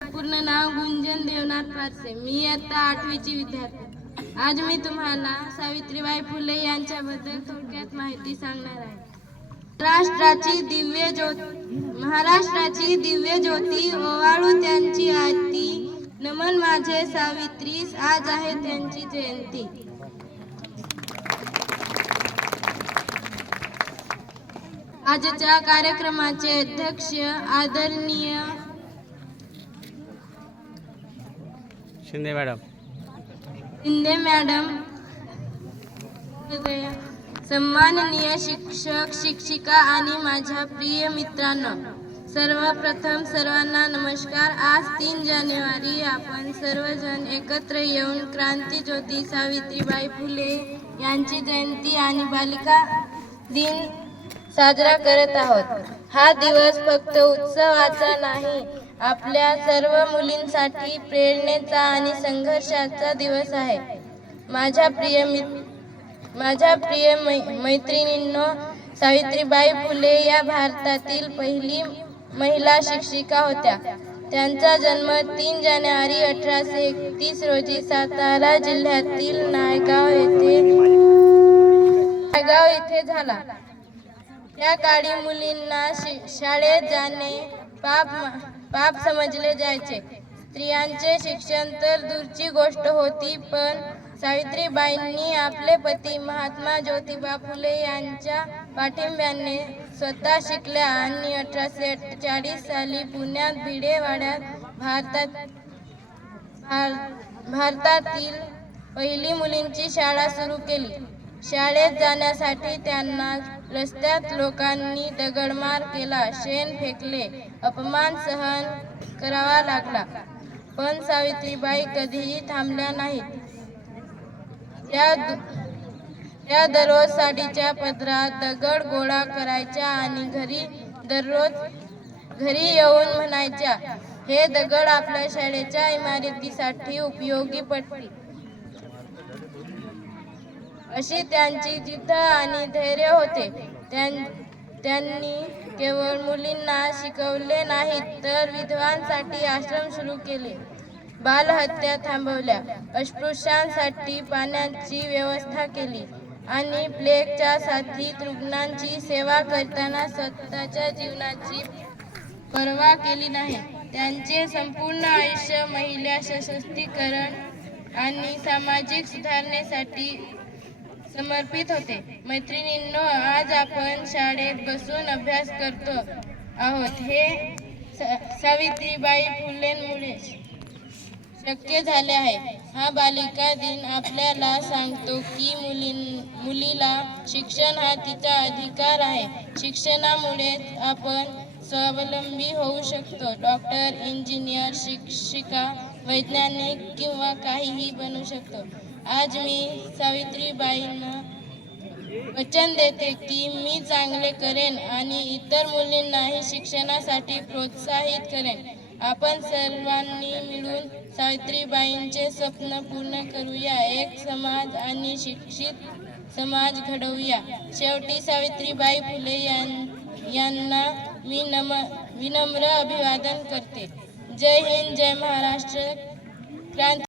पूर्ण नाव गुंजन देवनाथ पारसे. मी आता आठवीची विद्यार्थी. आज मी तुम्हाला सावित्रीबाई फुले यांच्याबद्दल थोडक्यात माहिती सांगणार आहे. राष्ट्राची दिव्य ज्योती महाराष्ट्राची दिव्य ज्योती ओवाळू त्यांची आरती. नमन माझे सावित्रीस आज आहे त्यांची जयंती. आजच्या कार्यक्रमाचे अध्यक्ष आदरणीय शिंदे मॅडम. शिंदे मॅडम सन्माननीय शिक्षक शिक्षिका आणि माझ्या प्रिय मित्रांनो सर्वप्रथम सर्वांना नमस्कार. आज तीन जानेवारी आपण सर्वजण एकत्र येऊन क्रांती ज्योती सावित्रीबाई फुले यांची जयंती आणि बालिका दिन साजरा करत आहोत. हा दिवस फक्त उत्सवाचा नाही आपल्या सर्व मुलींसाठी प्रेरणेचा आणि संघर्षाचा दिवस आहे. माझ्या प्रिय माझ्या प्रिय मै मैत्रिणींनो सावित्रीबाई फुले या भारतातील पहिली महिला शिक्षिका होत्या. त्यांचा जन्म तीन जानेवारी अठराशे एकतीस रोजी सातारा जिल्ह्यातील नायगाव येथे नायगाव येथे झाला. त्या काळी मुलींना शि- शाळेत जाणे पाप पाप समजले जायचे. स्त्रियांचे शिक्षण तर दूरची गोष्ट होती पण सावित्रीबाईंनी आपले पती महात्मा ज्योतिबा फुले यांच्या पाठिंब्याने स्वतः शिकल्या आणि अठराशे अठ्ठेचाळीस साली पुण्यात भिडेवाड्यात भारतात भार- भारतातील पहिली मुलींची शाळा सुरू केली. शाळेत जाण्यासाठी त्यांना रस्त्यात लोकांनी दगडमार केला शेण फेकले अपमान सहन करावा लागला. पण सावित्रीबाई कधीही थांबल्या नाहीत. त्या त्या दररोज साडीच्या पदरात दगड गोळा करायच्या आणि घरी दररोज घरी येऊन म्हणायच्या हे दगड आपल्या शाळेच्या इमारतीसाठी उपयोगी पडतील. अशी त्यांची जिद्द आणि धैर्य होते. त्यां- त्यांनी केवळ मुलींना शिकवले नाहीत तर विधवांसाठी आश्रम सुरू केले. बालहत्या थांबवल्या. अस्पृश्यांसाठी पाण्याची व्यवस्था केली आणि प्लेगच्या साथीत रुग्णांची सेवा करताना स्वतःच्या जीवनाची पर्वा केली नाही. त्यांचे संपूर्ण आयुष्य महिला सशक्तीकरण आणि सामाजिक सुधारणेसाठी समर्पित होते. मैत्रिणींनो आज आपण शाळेत बसून अभ्यास करतो आहोत. हे सावित्रीबाई फुलेंमुळे शक्य झाले आहे. हा बालिका दिन आपल्याला सांगतो की मुलीं मुलीला शिक्षण हा तिचा अधिकार आहे. शिक्षणामुळेच आपण स्वावलंबी होऊ शकतो. डॉक्टर इंजिनियर शिक्षिका वैज्ञानिक किंवा काहीही बनू शकतो. आज मी सावित्रीबाईंना वचन देते की मी चांगले करेन आणि इतर मुलींनाही शिक्षणासाठी प्रोत्साहित करेन. आपण सर्वांनी मिळून सावित्रीबाईंचे स्वप्न पूर्ण करूया. एक समाज आणि शिक्षित समाज घडवूया. शेवटी सावित्रीबाई फुले यां- यांना मी नम विनम्र अभिवादन करते. जय हिंद जय महाराष्ट्र. क्रांती